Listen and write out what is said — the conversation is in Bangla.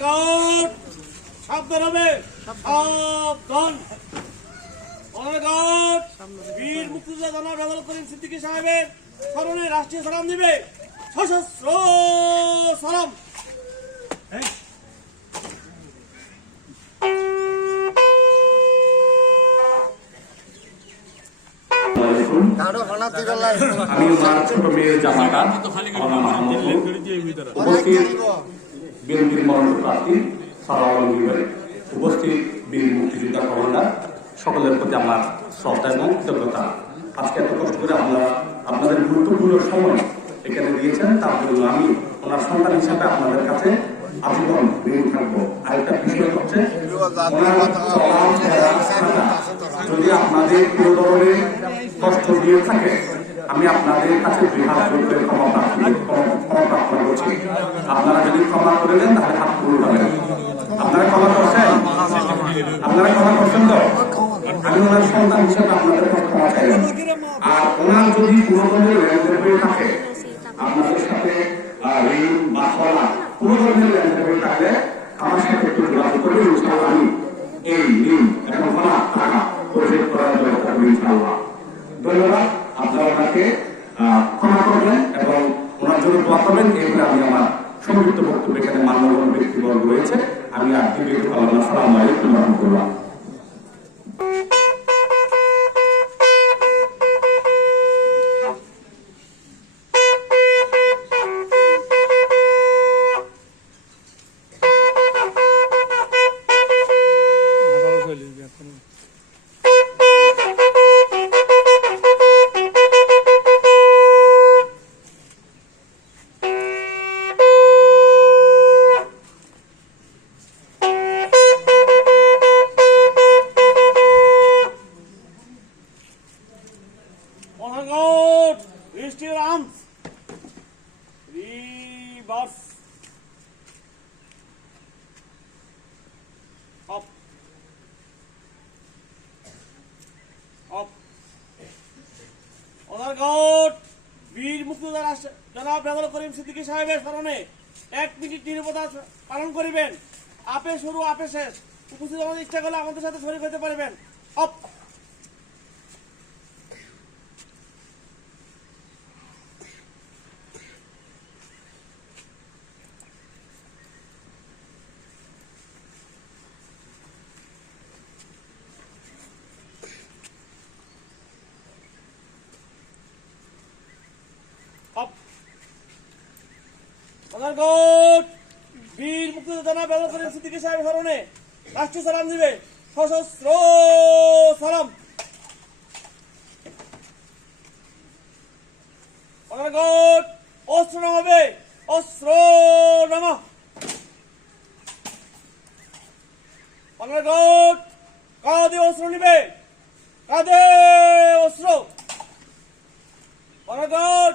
অনারগাঁট সাবধান হবে। সাবধান। অনারগাঁট বীর মুক্তিযোদ্ধা জনাব আদালত করিম সিদ্দিকী সাহেবের স্মরণে রাষ্ট্রীয় সালাম দিবে। সশস্ত্র সালাম। আমি ছোট মেয়ের জামাটা আমার নাম উপস্থিত বিএনপির মনোনীত প্রার্থী আলমগীরের উপস্থিত বীর মুক্তিযোদ্ধা কমান্ডার, সকলের প্রতি আমার শ্রদ্ধা এবং কৃতজ্ঞতা। আজকে এত কষ্ট করে আপনারা আপনাদের গুরুত্বপূর্ণ সময় এখানে দিয়েছেন, তার জন্য আমি ওনার সন্তান হিসাবে আপনাদের কাছে আজীবন ঋণী থাকব। আরেকটা বিষয় হচ্ছে যদি আপনাদের কোনো ধরনের কষ্ট দিয়ে থাকে, আমি আপনাদের কাছে দুই হাত করে তাহলে হাত পুরো পাবেন আপনারা ক্ষমা করছেন? আপনারা ক্ষমা করছেন তো? আমি ওনার সন্তান হিসেবে আপনাদের ক্ষমা চাইলাম আর ওনার যদি কোনো ধরনের লেনদেন হয়ে থাকে, আপনাদের সাথে ঋণ বা খরা কোনো ধরনের লেনদেন হয়ে থাকলে আমার সাথে একটু যোগাযোগ করবেন, ইনশাআল্লাহ আমি এই ঋণ এবং খরা টাকা পরিশোধ করার ব্যবস্থা করব, ইনশাআল্লাহ। ধন্যবাদ। আপনারা ওনাকে ক্ষমা করবেন এবং ওনার জন্য দোয়া করবেন এইগুলো আমি আমার সংযুক্ত বক্তব্য এখানে মান্যগণ্য ব্যক্তিবর্গ রয়েছে। আমি আর দ্বিতীয় কালাম আসসালামু আলাইকুম রহমতুল্লাহ honour guard registry arms reverse. Off. Off. Honour guard বীর মুক্তিযোদ্ধা রাষ্ট্র, জনাব রেজাল করিম সিদ্দিকী সাহেবের স্মরণে এক মিনিট নিরাপত্তা পালন করিবেন। আপে শুরু, আপে শেষ। উপস্থিত আমাদের ইচ্ছা করলে আমাদের সাথে শরীর হতে পারবেন। অফ। অফ। অনারগট বীর মুক্তিযোদ্ধা জনাব রেজাল করিম সিদ্দিকী সাহেবের স্মরণে। রাষ্ট্রীয় সালাম দিবে। সশস্ত্র সালাম। অনারগট অস্ত্র নামাবে। অস্ত্র নামা। অনারগট কাঁধে অস্ত্র নিবে। কাঁধে অস্ত্র। অনারগট